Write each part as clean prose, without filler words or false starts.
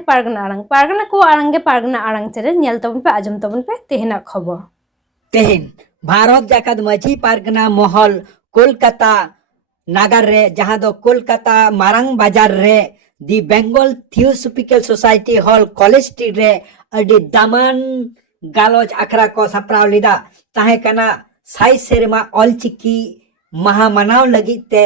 पारगना को आड़ांग के पारगना आड़ांग चले नेल तबन पे आजम तबन पे तेहना खबर तेहन भारत जाकत माझी पारगना महल कोलकाता नागर रे जहां दो कोलकाता मारंग बाजार रे the Bengal Theosophical Society hall College Street रे अडी दामन गालोज आखरा को सप्राव लिदा ताहे कना साई सेरमा ऑलचिकी महा मनाव लगिते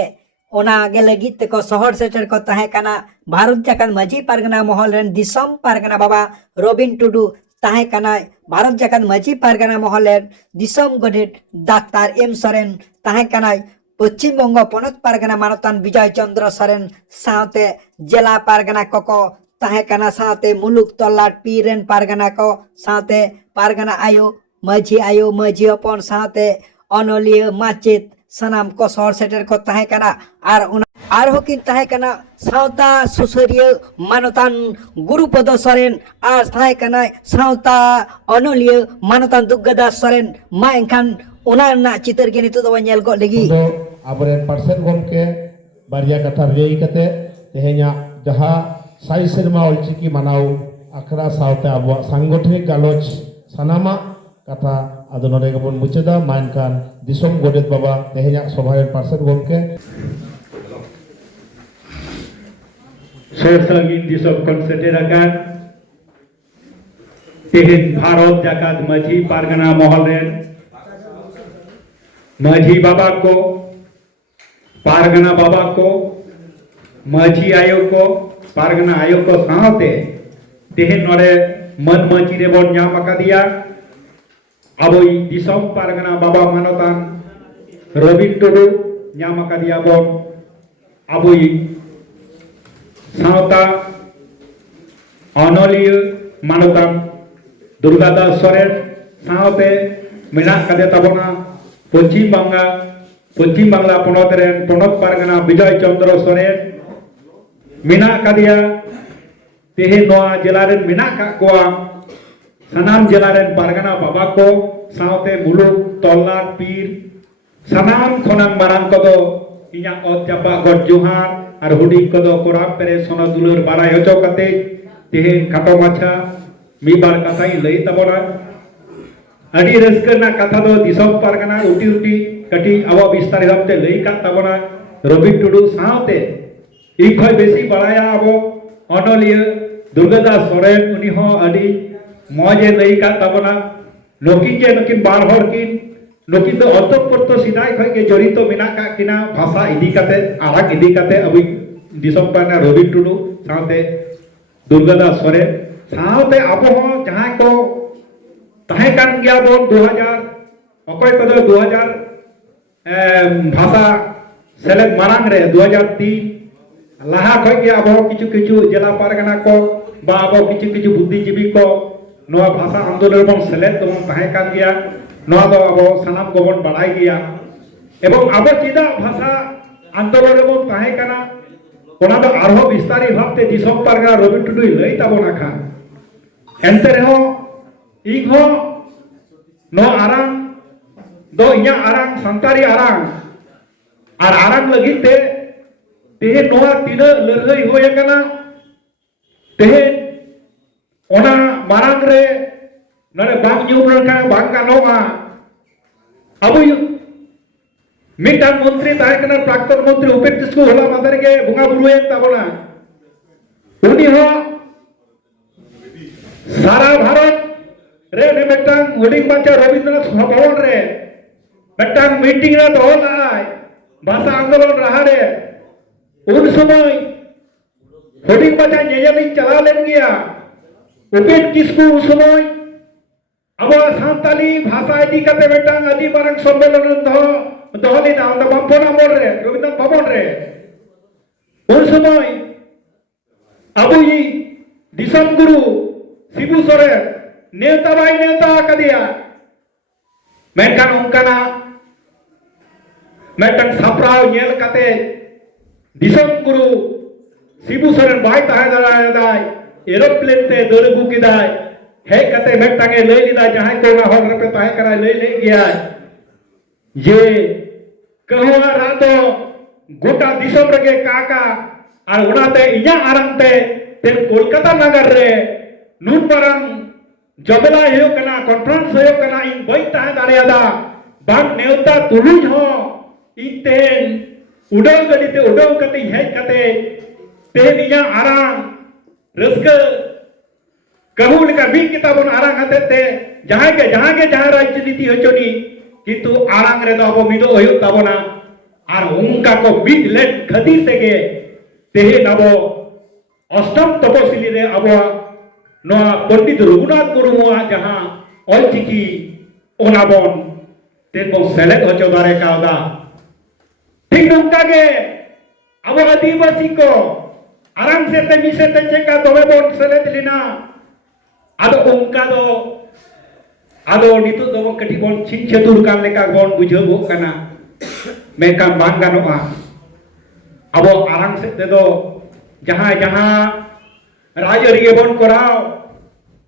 ओना आगे लगिते को शहर सेटर को ताहे कना भारत जाकत माझी पारगना महल रेन दिसम पारगना बाबा रोबिन टुडू ताहे कना भारत जाकत माझी पारगना महल दिसम गडेट डाक्तार एम सोरेन ताहे कना पश्चिम बंग पनत पारगना मानतान विजय चंद्र सोरेन साथे जिला पारगना कोको ताहे कना साथे मुलुक तल्लाट पीरेन पारगना को साथे पारगना आयो माझी अपन साथे अनोलिय माचेत सनाम को शहर सेटर को ताहे कना आर होकिन ताहे कना सावता सुसरिय मानतान गुरुपद सोरेन आर ताहे कना सावता अनोलिय मानतान दुग्गदास सोरेन मा एनखान ओना ना चितर के नितो दो नेल को लगी आबरे पार्सेंट गमके बारिया कथा लई कते तेहे냐 जहां साई सेरमा ऑलचिकी मानाव आखरा सावते आबो सांगठनिक गालोच सानामा कथा आदो नोडे गबन मुचेदा मानकान दिसम गोडेत बाबा तेहे냐 सभारे पार्सेंट गमके सरसंगीन दिसम कनसेटर आकार तेहेन भारत जाकात माझी पारगना महल रे माझी बाबा को पारगना बाबा को माझी आयो को पारगना आयो को साथे तेहेन नोडे मन माझी रे बोन नाम आकादिया अब दिसम पारगना बाबा मानतान रबिन टुडू नाम आकादिया बोन अब सावता अनोलिय मानतान दुर्गादास सोरेन सावते मेना कदे तबना पश्चिम बांग्ला पनत रेन पनत पारगना विजय चंद्र सोरेन मेना कदिया तेहे नोआ जिला रेन मेना का कोआ सनाम जिला रेन पारगना बाबा को सावते मुलुक तल्लाट पीर सनाम खनाम मारांग कदो इया ओत जापा गड जोहार और हुडी कदो कोराम पेरे सोना दुलर बाराय हचो कते तेहे खाटो माछा मी बार कथाई लई तबना अड़ी रस्करना कथा दो दिसम पारगना उटी उटी कटी आवा विस्तार हिसाबते लई का तबना रबिन टुडू सावते ई खय बेसी बड़ाया आबो अनोलिय दुर्गादास सोरेन उनी हो अड़ी मौजे लई का तबना नकिन बार हर किन नकिन दो अतोपत्तो सिदाय खय के जड़ितो मेना का किना भाषा इदी काते आराक इदी काते अबि दिसम पारगना रबिन टुडू सावते दुर्गादास सोरेन सावते आबो हो जहां को ताहे कान गया बोन 2000 अकोय कदो 2000 भाषा सेलेक्ट मारांग रे 2003 लाहा खय गया आबो किछु जिला पारगना को बा आबो किछु बुद्धिजीवी को नोआ भाषा आंदोलन बोन सेलेक्ट बोन ताहे कान गया नोआ दो आबो सनाम को बोन बाड़ाय गया एवं आबो चिदा भाषा आंदोलन रे बोन ताहे काना ओना दो आरो विस्तारी भाबते दिसम पारगना रबिन टुडू लई ताबोना खान एंते रेहो इहो नो आरांग दो इया आरांग संतारी आरांग और आरांग लगिते तेहे नोआ तीना लड़ाई होय कना तेहे ओना मारांग रे नरे बांग यूर का बांग का नोमा अब मिटान मंत्री ताहे कना प्राक्तन मंत्री उपेंद्र किस्कू होला मादर के बुंगा बुरुए ताबना उनी हो सारा भारत रे ने मेटांग हुडिंग बाचा रविंद्रनाथ भवन रे मेटांग मीटिंग रे दोलाय भाषा आंदोलन रहा रे उन समय हुडिंग बाचा नेयमिन चला लेन गया उपेंद्र किस्कू उस समय अब सांताली भाषा इदी कते मेटांग आदि मारंग सम्मेलन दोहली ना बंपना मोड़ रे रविंद्रनाथ भवन रे उन समय अब दिसम गुरु शिबू सोरेन नेता बाई नेता कदिया मेनखान उनकाना मेटन साप्राव नेल कते दिसम गुरु शिबू सोरेन बाई ताहे दाय एरोप्लेन ते दरगु किदाय हे कते मेटांगे लई लिदा जहां को ना हल रपे ताहे करा लई गया ये कहवा रातो गोटा दिसम रगे काका और उनाते इया आरामते तेन कोलकाता नगर रे नून परम जबला हो कना कॉन्फ्रेंस हो कना इन बई तह दाड़ेयादा बांग नेवता तुलुज हो इन तेन उड़ाव गड़ी ते उड़ाव कते हेज कते तेन इया आराम रस्क कहूल का बीन किताबन आराम हते ते जहां के जहां राजनीति होचोनी किंतु आराम रे दो अब मिदो होयो ताबोना और उनका को बीज लेट खतिर तेगे तेहे नबो अष्टम तपसिली रे अब नोआ पंडित रघुनाथ मुर्मू जहां ऑलचिकी ओनाबन तेन बो सेलेक्ट होचो दारे कावदा ठीक नोंका गे अब आदिवासी को आराम से ते मिसे ते चेका तबे बन सेलेक्ट लिना आदो उनका दो आदो नितु दो कटी बन छिन छतुर कान लेका बन बुझाबो कना मेका बांग गानोआ अब आराम से ते दो जहां राजरिये बन कराव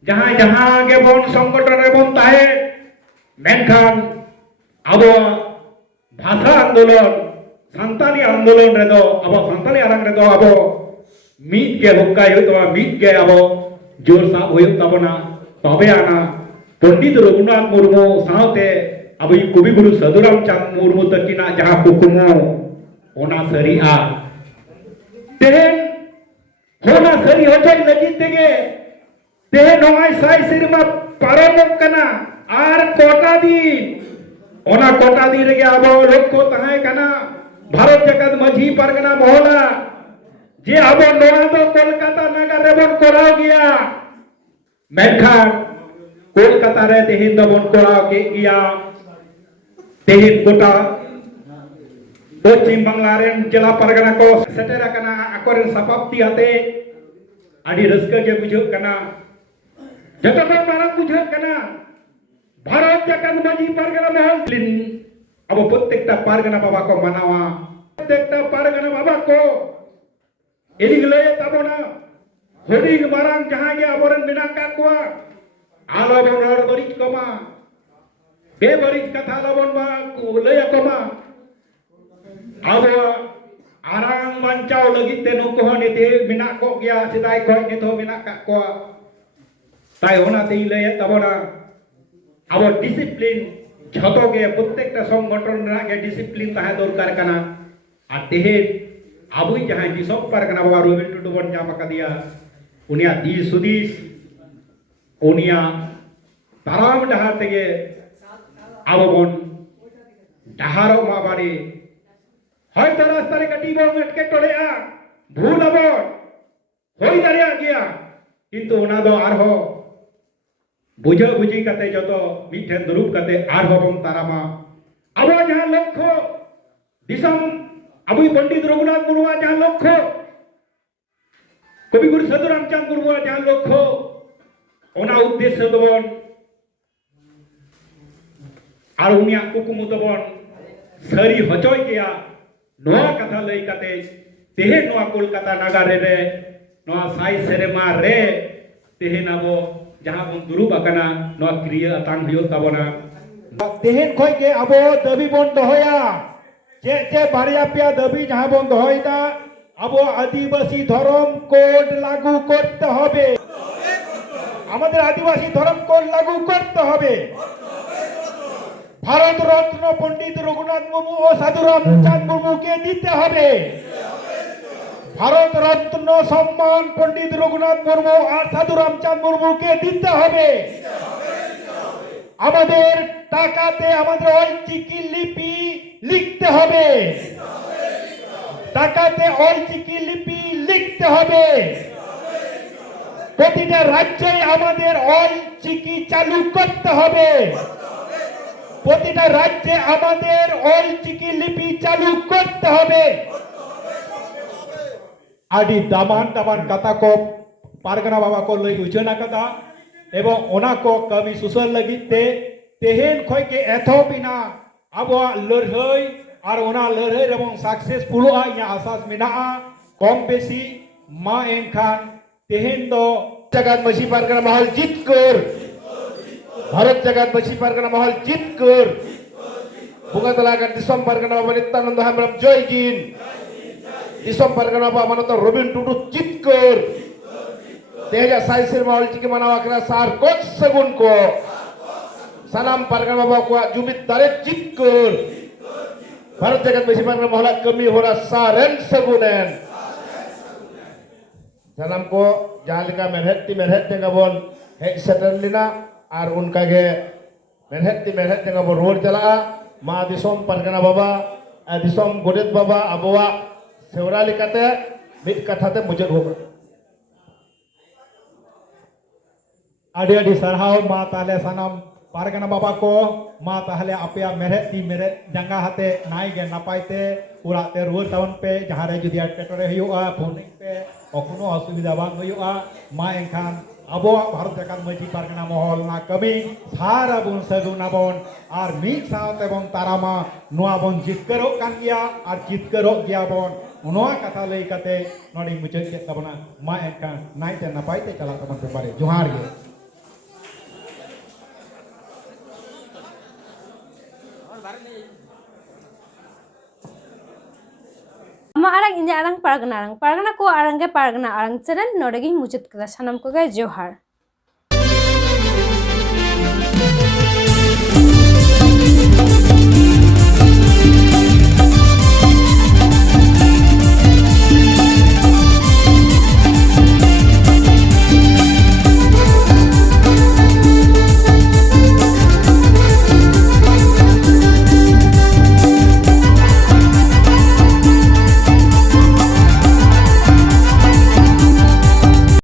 जहां के बन संगठन रे बन ताहे मेनखान अब भाषा आंदोलन सांताली आंदोलन रे दो अब सांताली आराम रे दो अब मीत के हुक्का हो तो मीत के अब जोर साब होयो तबना तबे आना पंडित रघुनाथ मुर्मू सावते अब कवि गुरु सदुराम चंद मुर्मू तकिना जहां कुकुमो ओना सरीआ तेन होना सरी होचन लगित तेगे तेन नोय साई सिरमा पारम कना आर कोटा दिन ओना कोटा दिन रे अब लोग को तहाय कना भारत जगत माझी परगना मोहला जे अब नोआ दो कोलकाता नगर रे बन कराव गया मेनखान कोलकाता रे तेहिन दो बन कराव के गया तेहिन गोटा पश्चिम बांग्ला रेन जिला परगना को सेटेरा कना आकोरेन सपाप्ति आते आदि रस्का के बुझो कना जतो को मारक बुझो कना भारत जगत माझी परगना महल लिन अब प्रत्येकटा परगना बाबा को मनावा प्रत्येकटा परगना बाबा को एदिग लय ताबोना होडिग मारांग जहां गे आबोरन बिना का कोआ आलो बन हर बरिज कमा बे बरिज कथा लबन बा लय कमा अब आराम बांचाव लगी ते नुको नेते बिना को गया सिदाय खो नितो बिना का को ताई होना ते लय तबना अब डिसिप्लिन झतो गे प्रत्येकटा संगठन रा गे डिसिप्लिन ताहे दरकार कना आ तेहे आबुई जहां दिसम परगना बाबा रविंद्र टुडू बन जाम का दिया उनिया दिस सुदीस उनिया ताराम डहार तेगे अब बन डहारो माबारी হয়তো রাস্তায় কাটিব আটকে টড়েয়া ভুল হব হই দাঁড়িয়ে গিয়া কিন্তু ওনা দো আর হো বুঝা বুঝি কাতে যত মিঠে দুরূপ কাতে আর হবম তারামা আবো যাহা লক্ষ্য দিশম আবুই পণ্ডিত রঘুনাথ মুর্মু যাহা লক্ষ্য কবিগুরু সদুরামচন্দ মুর্মু যাহা লক্ষ্য ওনা উদ্দেশ্য দবন আর উনিয়া কুকুমু দবন সারি হচয় গিয়া नोआ कथा लई कते तेहे नोआ कोलकाता नगर रे नोआ साई सेरेमा रे तेहे नाबो जहां बन दुरुब अकना नोआ क्रिया अतांग हुयो ताबोना तेहेन खोय के अबो दबी बन दहया जे बारिया पिया दबी जहां बन दहयदा अबो आदिवासी धर्म कोड लागू करते হবে আমাদের আদিবাসী ধর্ম কোড লাগু করতে হবে भारत रत्न पंडित रघुनाथ मुर्मू और साधुराम चांद मुर्मू के दीते हबे भारत रत्न सम्मान पंडित रघुनाथ मुर्मू और साधुराम चांद मुर्मू के दीते हबे আমাদের টাকাতে আমাদের অলচিকি লিপি লিখতে হবে টাকাতে অলচিকি লিপি লিখতে হবে প্রতিটা রাজ্যে আমাদের অলচিকি চালু করতে হবে প্রতিটা রাজ্যে আমাদের অলচিকি লিপি চালু করতে হবে আদি দামান দামান কথা কো পারগনা বাবা কো লই উজনা কথা এবং ওনা কো কবি সুসল লাগিতে তেহেন খয় কে এথো বিনা আবো লড়হই আর ওনা লড়হই এবং সাকসেসফুল আ ইয়া আসাস মিনা কম বেশি মা এনখান তেহেন তো জগৎ মসি পারগনা মহল জিত কর भारत जगत बसी परगना महल जीत कर bunga telaga disom pargana bapak Nityananda Hamram Joy Jin disom pargana bapak Manata Robin Tudu Jitkar Teja Sai सिरमा ऑलचिकी मनाव आकरा सार कोच सगुन को सनाम पारगना बाबा को जुमित दारे चिक्कर भारत जगत मजी पारगना महला कमी हो रहा सारेन सगुनेन सनाम को जहाँ लिखा मेरहत जगह हेड सेटल लेना और उनका के मेरहत जगह रोड चला मा दिसोम पारगना बाबा दिसोम गोडेत बाबा अबवा सेवरा लिखाते मिट कथाते मुझे होगा आदि आदि सरहाव मा ताले सनम पारगना बाबा को मा ताहले आपया मेरहत जंगा हाते नाई गे नापाइते उड़ाते रुआर तावन पे जहाँ रे जुदी एटकेटोरे हुआ फोनिंग पे कोनो असुविधा बांग हुआ मा एनखान अब भारत जगत मजी पारगना महल ना कमी सारा बुन सगुना बन और मीट सावते बन तारामा नुआ बन जितकरो कान गया और जितकरो गया बन उनवा कथा लई कते नोडी मुचद के तबना मा एनखान नाइते नापाइते चला तबन पे पारे जोहार गे ama arang ini arang pargana ko arang ke pargana arang channel nodegi muchit kala sanam ko ga johar